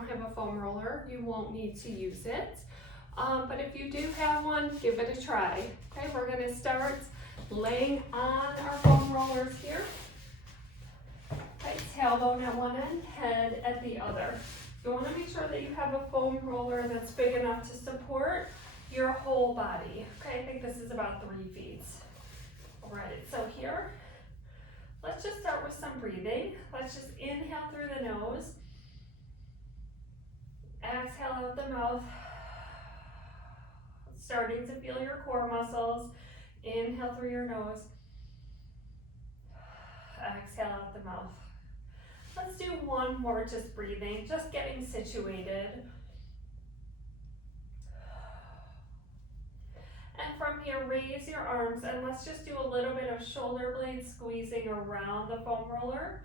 don't have a foam roller, you won't need to use it. But if you do have one, give it a try. Okay, we're gonna start laying on our foam rollers here. Okay, tailbone at one end, head at the other. You wanna make sure that you have a foam roller that's big enough to support your whole body. Okay, I think this is about 3 feet. All right, so here, let's just start with some breathing. Let's just inhale through the nose. Exhale out the mouth. Starting to feel your core muscles. Inhale through your nose. Exhale out the mouth. Let's do one more, just breathing, just getting situated. And from here, raise your arms and let's just do a little bit of shoulder blade squeezing around the foam roller.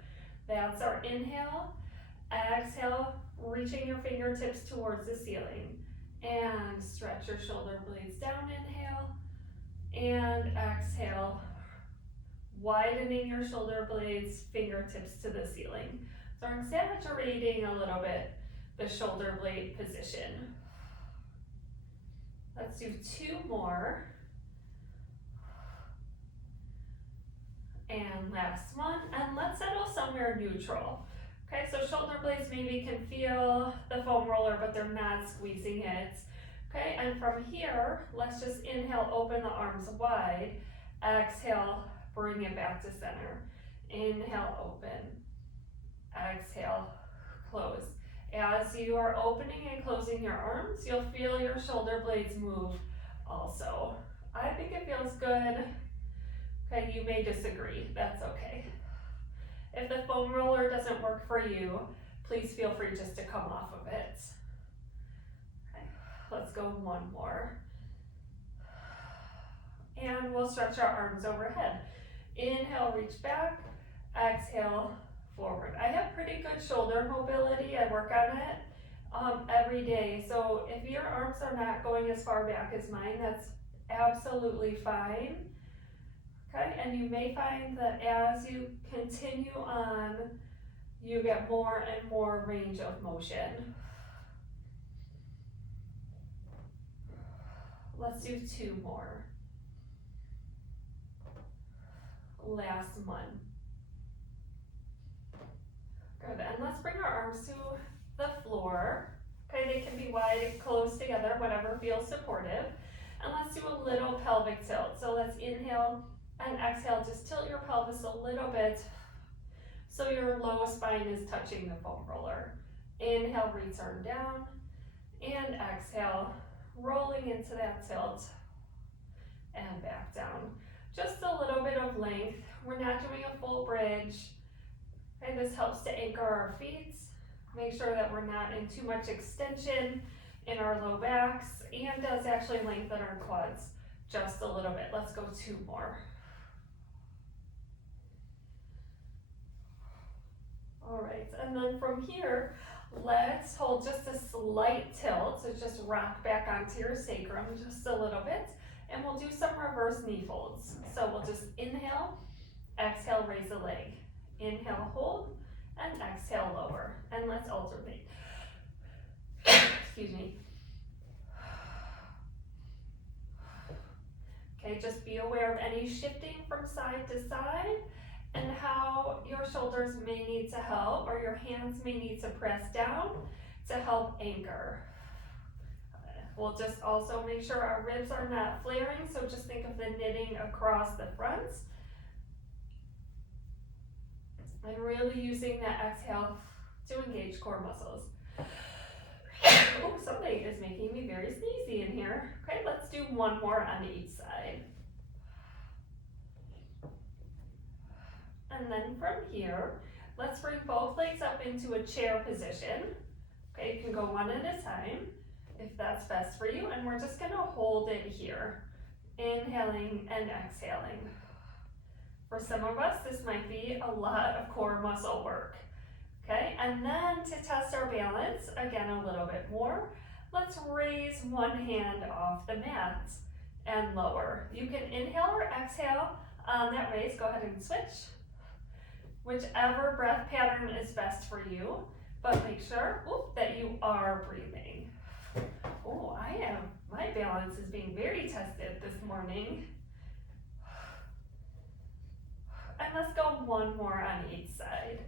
That's our inhale. Exhale, reaching your fingertips towards the ceiling. And stretch your shoulder blades down, inhale. And exhale, widening your shoulder blades, fingertips to the ceiling. So I'm exaggerating a little bit the shoulder blade position. Let's do 2 more. And last one, and let's settle somewhere neutral. Okay, so shoulder blades maybe can feel the foam roller, but they're not squeezing it. Okay, and from here, let's just inhale, open the arms wide. Exhale, bring it back to center. Inhale, open. Exhale, close. As you are opening and closing your arms, you'll feel your shoulder blades move also. I think it feels good. Okay, you may disagree, that's okay. If the foam roller doesn't work for you, please feel free just to come off of it. Okay, let's go 1 more. And we'll stretch our arms overhead. Inhale, reach back. Exhale, forward. I have pretty good shoulder mobility. I work on it every day. So if your arms are not going as far back as mine, that's absolutely fine. Okay, and you may find that as you continue on, you get more and more range of motion. Let's do 2 more. Last one. Good, and let's bring our arms to the floor. Okay, they can be wide and close together, whatever feels supportive. And let's do a little pelvic tilt. So let's inhale and exhale, just tilt your pelvis a little bit so your low spine is touching the foam roller. Inhale, return down, and exhale, rolling into that tilt and back down. Just a little bit of length. We're not doing a full bridge. And this helps to anchor our feet, make sure that we're not in too much extension in our low backs, and does actually lengthen our quads just a little bit. Let's go 2 more. All right, and then from here, let's hold just a slight tilt. So just rock back onto your sacrum just a little bit, and we'll do some reverse knee folds. So we'll just inhale, exhale, raise a leg. Inhale, hold, and exhale, lower. And let's alternate. Excuse me. Okay, just be aware of any shifting from side to side and how your shoulders may need to help, or your hands may need to press down to help anchor. We'll just also make sure our ribs are not flaring, so just think of the knitting across the front. And really using that exhale to engage core muscles. Oh, something is making me very sneezy in here. Okay, let's do 1 more on each side. And then from here, let's bring both legs up into a chair position. Okay, you can go 1 at a time if that's best for you. And we're just gonna hold it here. Inhaling and exhaling. For some of us, this might be a lot of core muscle work. Okay, and then to test our balance, again a little bit more, let's raise 1 hand off the mat and lower. You can inhale or exhale on that raise. Go ahead and switch. Whichever breath pattern is best for you, but make sure that you our breathing. Oh, my balance is being very tested this morning. And let's go one more on each side.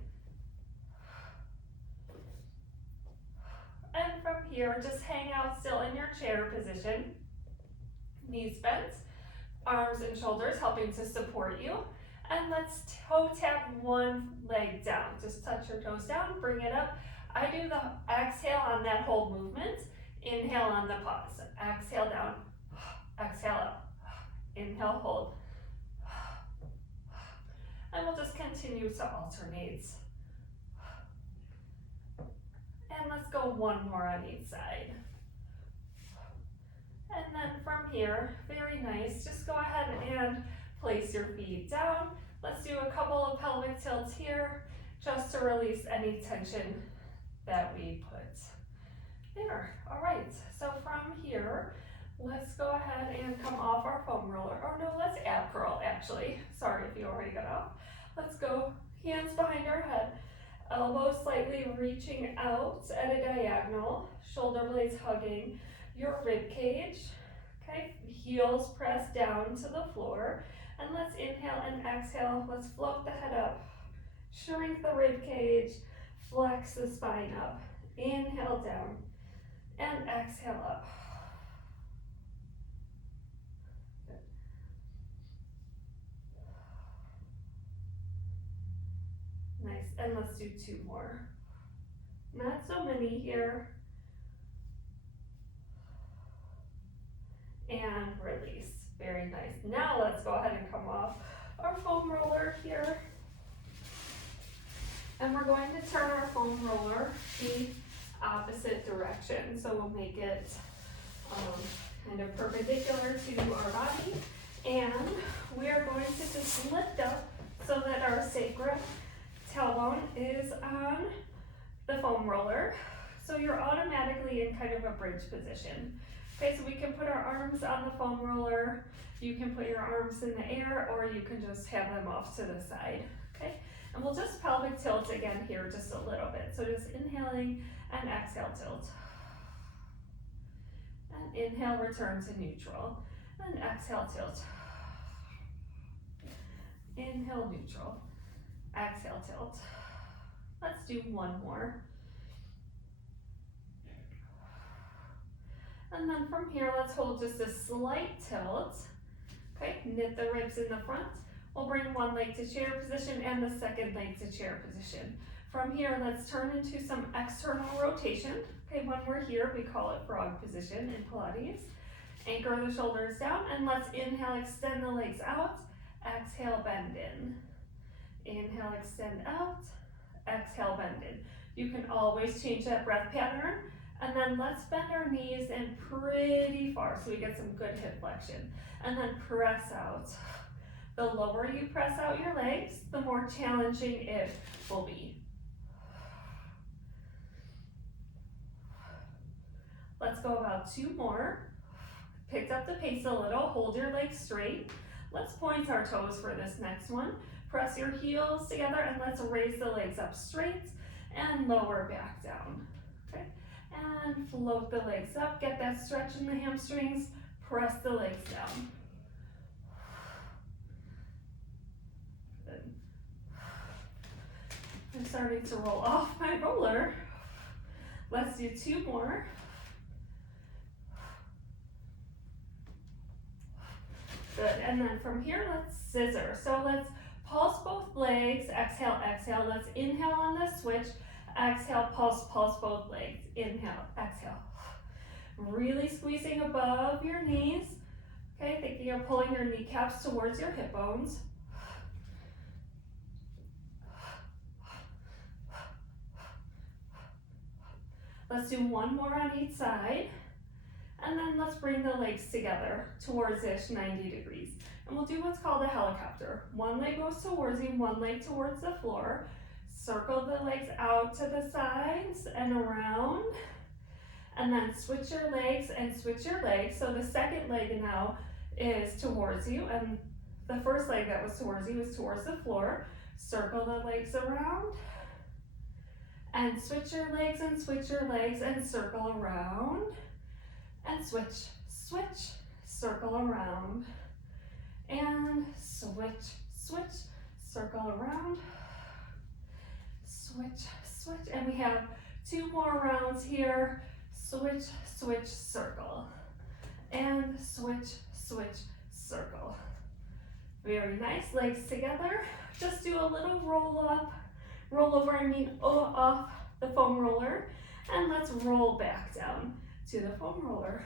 And from here, just hang out still in your chair position. Knees bent, arms and shoulders helping to support you. And let's toe tap one leg down. Just touch your toes down, bring it up. I do the exhale on that whole movement. Inhale on the pause. Exhale down, exhale up. Inhale, hold. And we'll just continue to alternate. And let's go one more on each side. And then from here, very nice, just go ahead and place your feet down. Let's do a couple of pelvic tilts here, just to release any tension that we put there. All right, so from here, let's go ahead and come off our foam roller. Or no, let's ab curl actually. Sorry if you already got off. Let's go hands behind our head, elbows slightly reaching out at a diagonal, shoulder blades hugging your rib cage. Okay, heels press down to the floor. And let's inhale and exhale. Let's float the head up, shrink the rib cage, flex the spine up. Inhale down and exhale up. Good. Nice, and let's do two more. Not so many here. And release. Very nice. Now let's go ahead and come off our foam roller here. And we're going to turn our foam roller the opposite direction. So we'll make it kind of perpendicular to our body. And we are going to just lift up so that our sacrum tailbone is on the foam roller. So you're automatically in kind of a bridge position. Okay, so we can put our arms on the foam roller, you can put your arms in the air, or you can just have them off to the side, okay? And we'll just pelvic tilt again here just a little bit. So just inhaling and exhale tilt. And inhale, return to neutral. And exhale, tilt. Inhale, neutral. Exhale, tilt. Let's do one more. And then from here, let's hold just a slight tilt. Okay, knit the ribs in the front. We'll bring one leg to chair position and the second leg to chair position. From here, let's turn into some external rotation. Okay, when we're here, we call it frog position in Pilates. Anchor the shoulders down and let's inhale, extend the legs out. Exhale, bend in. Inhale, extend out. Exhale, bend in. You can always change that breath pattern. And then let's bend our knees in pretty far so we get some good hip flexion. And then press out. The lower you press out your legs, the more challenging it will be. Let's go about two more. Picked up the pace a little, hold your legs straight. Let's point our toes for this next one. Press your heels together and let's raise the legs up straight and lower back down. Okay. And float the legs up, get that stretch in the hamstrings, press the legs down. Good. I'm starting to roll off my roller. Let's do two more. Good, and then from here, let's scissor. So let's pulse both legs, exhale, exhale. Let's inhale on the switch. Exhale, pulse, pulse both legs. Inhale, exhale. Really squeezing above your knees. Okay, thinking of pulling your kneecaps towards your hip bones. Let's do one more on each side. And then let's bring the legs together towards-ish 90 degrees. And we'll do what's called a helicopter. One leg goes towards you, one leg towards the floor. Circle the legs out to the sides and around. And then switch your legs and switch your legs. So the second leg now is towards you, and the first leg that was towards you is towards the floor. Circle the legs around And switch your legs and switch your legs and circle around. And switch, switch, circle around. And switch, switch, circle around. Switch, switch. And we have 2 more rounds here. Switch, switch, circle. And switch, switch, circle. Very nice. Legs together. Just do a little roll up. Roll over, off the foam roller. And let's roll back down to the foam roller.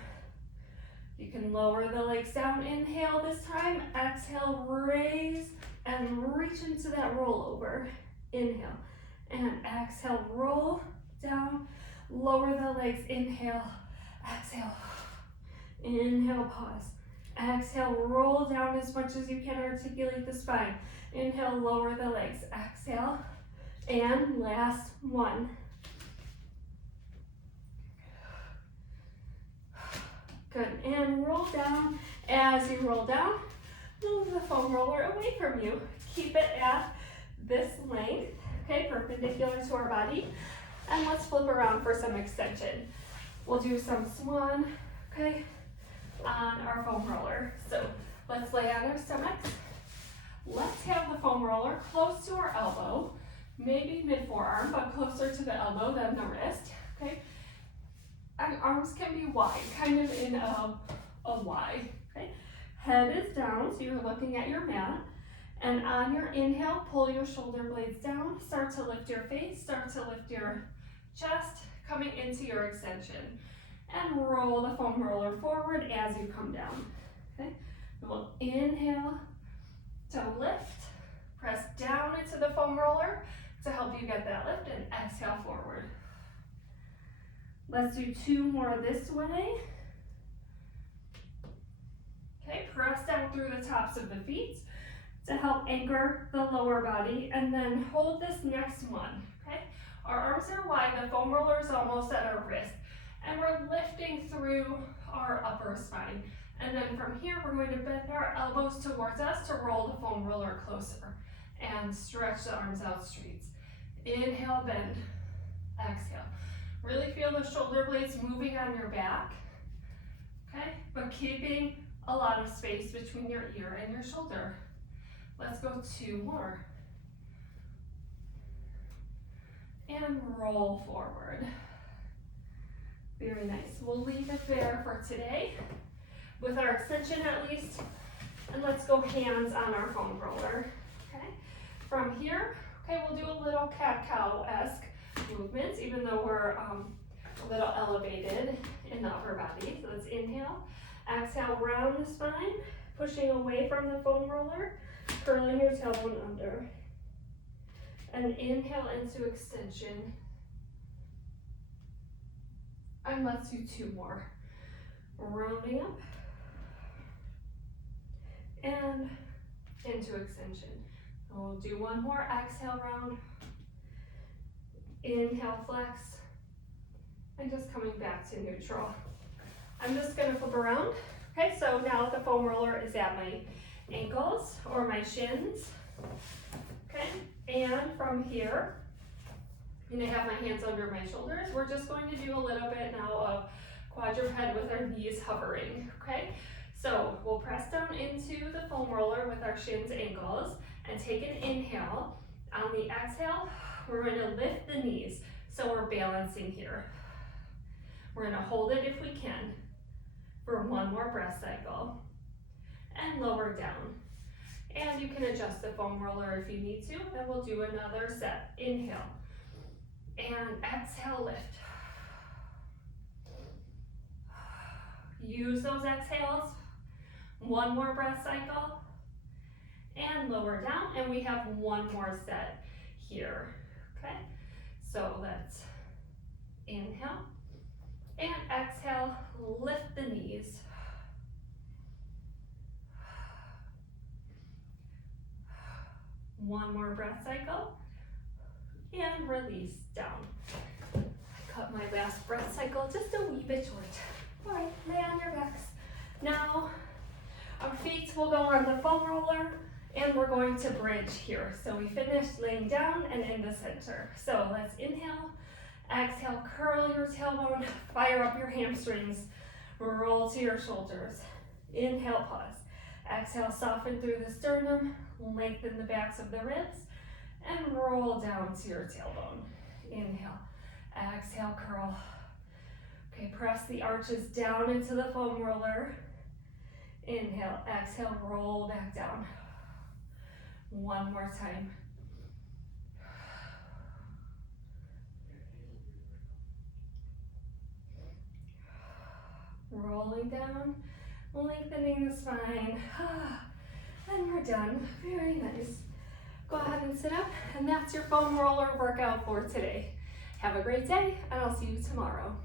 You can lower the legs down. Inhale this time. Exhale, raise and reach into that rollover. Inhale and exhale, roll down. Lower the legs. Inhale, exhale. Inhale, pause. Exhale, roll down as much as you can. Articulate the spine. Inhale, lower the legs. Exhale. And last one. Good, and roll down. As you roll down, move the foam roller away from you. Keep it at this length, okay, perpendicular to our body. And let's flip around for some extension. We'll do some swan, okay, on our foam roller. So let's lay on our stomachs. Let's have the foam roller close to our elbow, maybe mid-forearm, but closer to the elbow than the wrist, okay? And arms can be wide, kind of in a Y, okay? Head is down, so you're looking at your mat. And on your inhale, pull your shoulder blades down. Start to lift your face, start to lift your chest, coming into your extension. And roll the foam roller forward as you come down, okay? We'll inhale to lift, press down into the foam roller to help you get that lift, and exhale forward. Let's do 2 more this way. Okay, press down through the tops of the feet to help anchor the lower body, and then hold this next one, okay? Our arms are wide, the foam roller is almost at our wrist, and we're lifting through our upper spine. And then from here, we're going to bend our elbows towards us to roll the foam roller closer and stretch the arms out straight. Inhale, bend, exhale. Really feel the shoulder blades moving on your back, okay? But keeping a lot of space between your ear and your shoulder. Let's go 2 more. And roll forward. Very nice. We'll leave it there for today, with our extension at least. And let's go hands on our foam roller, okay? From here, okay, we'll do a little cat-cow-esque movements, even though we're a little elevated in the upper body. So let's inhale, exhale, round the spine, pushing away from the foam roller, curling your tailbone under. And inhale into extension. And let's do 2 more. Rounding up. And into extension. And we'll do 1 more. Exhale, round. Inhale, flex. And just coming back to neutral. I'm just gonna flip around. Okay, so now the foam roller is at my ankles or my shins. Okay, and from here, I'm gonna have my hands under my shoulders. We're just going to do a little bit now of quadruped with our knees hovering, okay? So we'll press down into the foam roller with our shins, ankles, and take an inhale. On the exhale, we're going to lift the knees, so we're balancing here. We're going to hold it if we can for 1 more breath cycle, and lower down. And you can adjust the foam roller if you need to, and we'll do another set. Inhale, and exhale, lift. Use those exhales. 1 more breath cycle, and lower down, and we have 1 more set here, okay? So let's inhale, and exhale, lift the knees. One more breath cycle, and release down. I cut my last breath cycle just a wee bit short. All right, lay on your backs. Now, our feet will go on the foam roller, And we're going to bridge here. So we finished laying down and in the center. So let's inhale, exhale, curl your tailbone, fire up your hamstrings, roll to your shoulders. Inhale, pause. Exhale, soften through the sternum, lengthen the backs of the ribs, and roll down to your tailbone. Inhale, exhale, curl. Okay, press the arches down into the foam roller. Inhale, exhale, roll back down. One more time. Rolling down, lengthening the spine. And we're done. Very nice. Go ahead and sit up, and that's your foam roller workout for today. Have a great day, and I'll see you tomorrow.